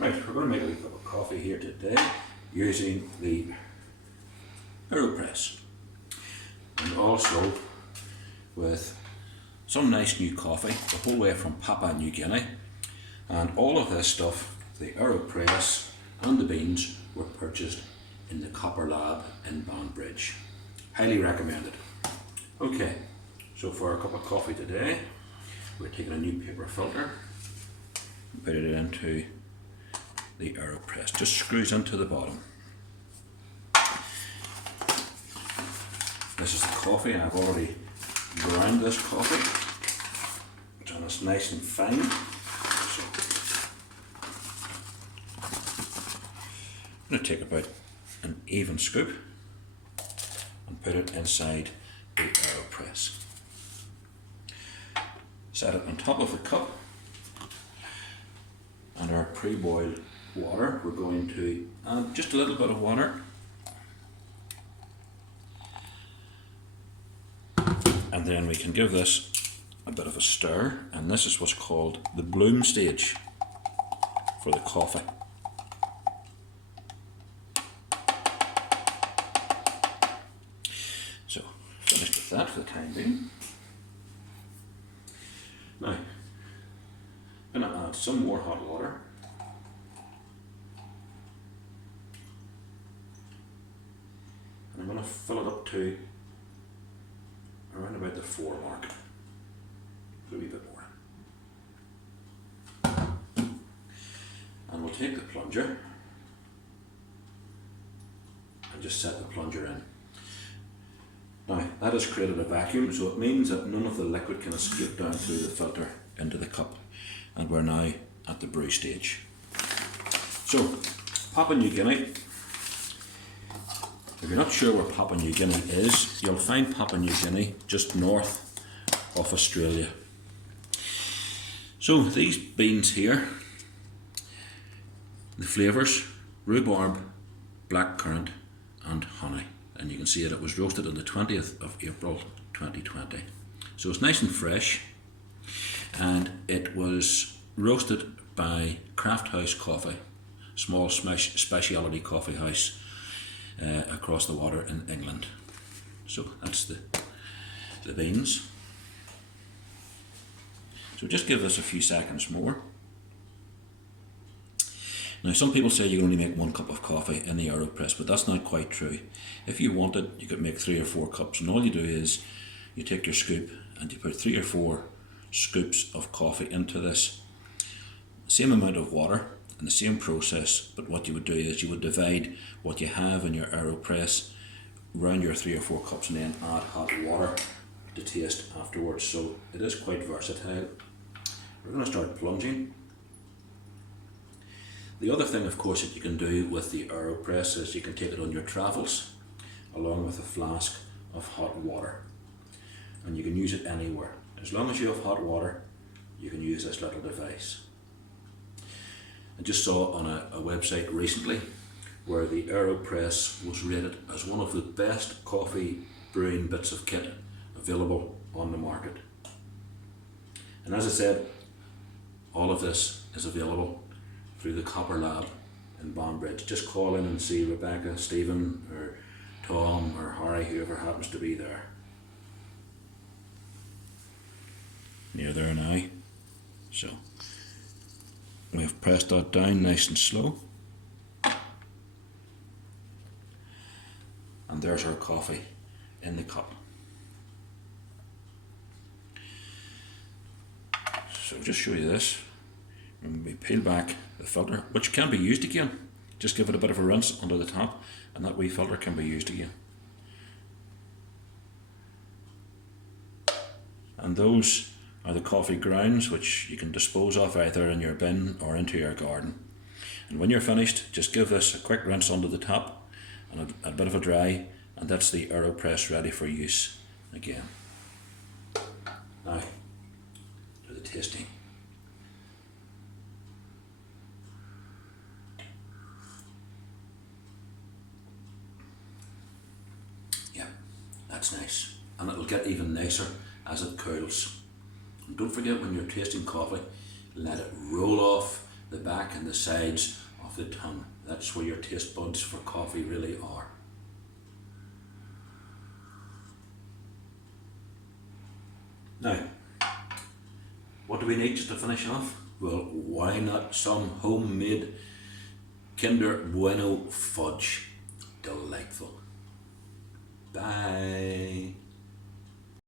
Right, we're going to make a wee cup of coffee here today using the Aeropress, and also with some nice new coffee the whole way from Papua New Guinea. And all of this stuff, the Aeropress and the beans, were purchased in the Copper Lab in Banbridge. Highly recommended. Okay, so for our cup of coffee today, we're taking a new paper filter and putting it into the Aeropress. Just screws into the bottom. This is the coffee. I've already ground this coffee, and it's nice and fine. So I'm going to take about an even scoop and put it inside the Aeropress. Set it on top of the cup, and our pre-boiled water, we're going to add just a little bit of water, and then we can give this a bit of a stir, and this is what's called the bloom stage for the coffee. So finished with that for the time being. Now I'm going to add some more hot water. And I'm going to fill it up to around about the 4 mark. A wee bit more. And we'll take the plunger and just set the plunger in. Now that has created a vacuum, so it means that none of the liquid can escape down through the filter into the cup. And we're now at the brew stage. So, Papua New Guinea. If you're not sure where Papua New Guinea is, you'll find Papua New Guinea just north of Australia. So these beans here, the flavours, rhubarb, blackcurrant and honey. And you can see that it was roasted on the 20th of April 2020. So it's nice and fresh, and it was roasted by Craft House Coffee, small speciality coffee house across the water in England. So that's the beans. So just give this a few seconds more. Now some people say you can only make 1 cup of coffee in the Aeropress, but that's not quite true. If you wanted, you could make 3 or 4 cups, and all you do is you take your scoop and you put 3 or 4 scoops of coffee into this. Same amount of water and the same process, but what you would do is you would divide what you have in your Aeropress around your 3 or 4 cups, and then add hot water to taste afterwards. So it is quite versatile. We're going to start plunging. The other thing, of course, that you can do with the Aeropress is you can take it on your travels along with a flask of hot water, and you can use it anywhere. As long as you have hot water, you can use this little device. I just saw on a website recently where the Aeropress was rated as one of the best coffee brewing bits of kit available on the market. And as I said, all of this is available through the Copper Lab in Banbridge. Just call in and see Rebecca, Stephen or Tom or Harry, whoever happens to be there. Near there now. So we have pressed that down nice and slow. And there's our coffee in the cup. So just show you this. And we peel back the filter, which can be used again. Just give it a bit of a rinse under the top, and that wee filter can be used again. And those are the coffee grounds, which you can dispose of either in your bin or into your garden. And when you're finished, just give this a quick rinse under the top and a bit of a dry, and that's the Aeropress ready for use again. Now, to the tasting. Yeah, that's nice, and it'll get even nicer as it cools. And don't forget, when you're tasting coffee, let it roll off the back back and the sides of the tongue. That's where your taste buds for coffee really are. Now, what do we need just to finish off? Well, why not some homemade Kinder Bueno fudge? Delightful. Bye.